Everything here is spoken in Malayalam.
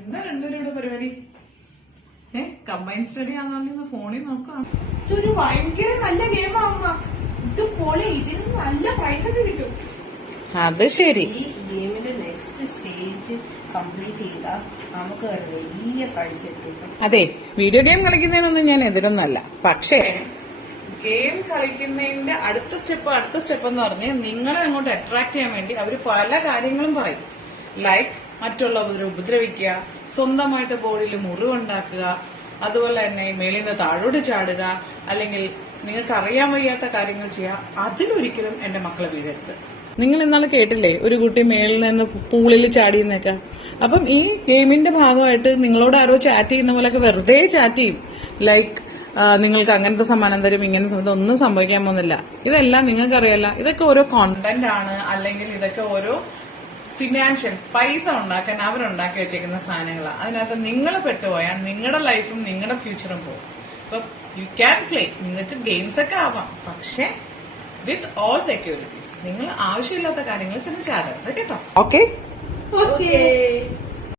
എന്താ രണ്ടുപേരുടെ പരിപാടി? കമ്പൈൻ സ്റ്റഡി ആണെന്ന് ഫോണിൽ നോക്കാം. ഇതൊരു ഭയങ്കര നല്ല ഗെയിമാ അമ്മ. ഇത് പോലെ ഇതിന് നല്ല പ്രൈസ് ഒക്കെ കിട്ടും. അത് ശരി. ഈ ഗെയിമിന്റെ നെക്സ്റ്റ് സ്റ്റേജ് കംപ്ലീറ്റ് ചെയ്താൽ നമുക്ക് വലിയ പ്രൈസ് കിട്ടും. അതെ, വീഡിയോ ഗെയിം കളിക്കുന്നതിനൊന്നും ഞാൻ എതിരൊന്നല്ല. പക്ഷേ ഗെയിം കളിക്കുന്നതിന്റെ അടുത്ത സ്റ്റെപ്പ് എന്ന് പറഞ്ഞ് നിങ്ങളെ അങ്ങോട്ട് അട്രാക്ട് ചെയ്യാൻ വേണ്ടി അവർ പല കാര്യങ്ങളും പറയും. ലൈക്ക് മറ്റുള്ളവരെ ഉപദ്രവിക്കുക, സ്വന്തമായിട്ട് ബോഡിയിൽ മുറിവുണ്ടാക്കുക, അതുപോലെ തന്നെ മേളിൽ നിന്ന് താഴോട്ട് ചാടുക, അല്ലെങ്കിൽ നിങ്ങൾക്ക് അറിയാൻ വയ്യാത്ത കാര്യങ്ങൾ ചെയ്യുക. അതിലൊരിക്കലും എന്റെ മക്കളെ വീഴരുത്. നിങ്ങൾ ഇന്നാളെ കേട്ടില്ലേ ഒരു കുട്ടി മേളിൽ നിന്ന് പൂളിൽ ചാടിയെന്നൊക്കെ? അപ്പം ഈ ഗെയിമിന്റെ ഭാഗമായിട്ട് നിങ്ങളോട് ആരോ ചാറ്റ് ചെയ്യുന്ന പോലെയൊക്കെ വെറുതെ ചാറ്റ് ചെയ്യും. ലൈക്ക് നിങ്ങൾക്ക് അങ്ങനത്തെ സമ്മാനം തരും, ഇങ്ങനത്തെ സമ്മാനം, ഒന്നും സംഭവിക്കാൻ പോകുന്നില്ല. ഇതെല്ലാം നിങ്ങൾക്കറിയാല്ല. ഇതൊക്കെ ഓരോ കോണ്ടന്റ് ആണ്, അല്ലെങ്കിൽ ഇതൊക്കെ ഓരോ ഫിനാൻഷ്യൽ പൈസ ഉണ്ടാക്കാൻ അവരുണ്ടാക്കി വെച്ചേക്കുന്ന സാധനങ്ങളാണ്. അതിനകത്ത് നിങ്ങൾ പെട്ടുപോയാൽ നിങ്ങളുടെ ലൈഫും നിങ്ങളുടെ ഫ്യൂച്ചറും പോകും. അപ്പൊ യു ക്യാൻ പ്ലേ, നിങ്ങൾക്ക് ഗെയിംസ് ഒക്കെ ആവാം, പക്ഷെ വിത്ത് ഓൾ സെക്യൂരിറ്റീസ്. നിങ്ങൾ ആവശ്യമില്ലാത്ത കാര്യങ്ങൾ ചെന്ന് ചാടരുത് കേട്ടോ. ഓക്കെ.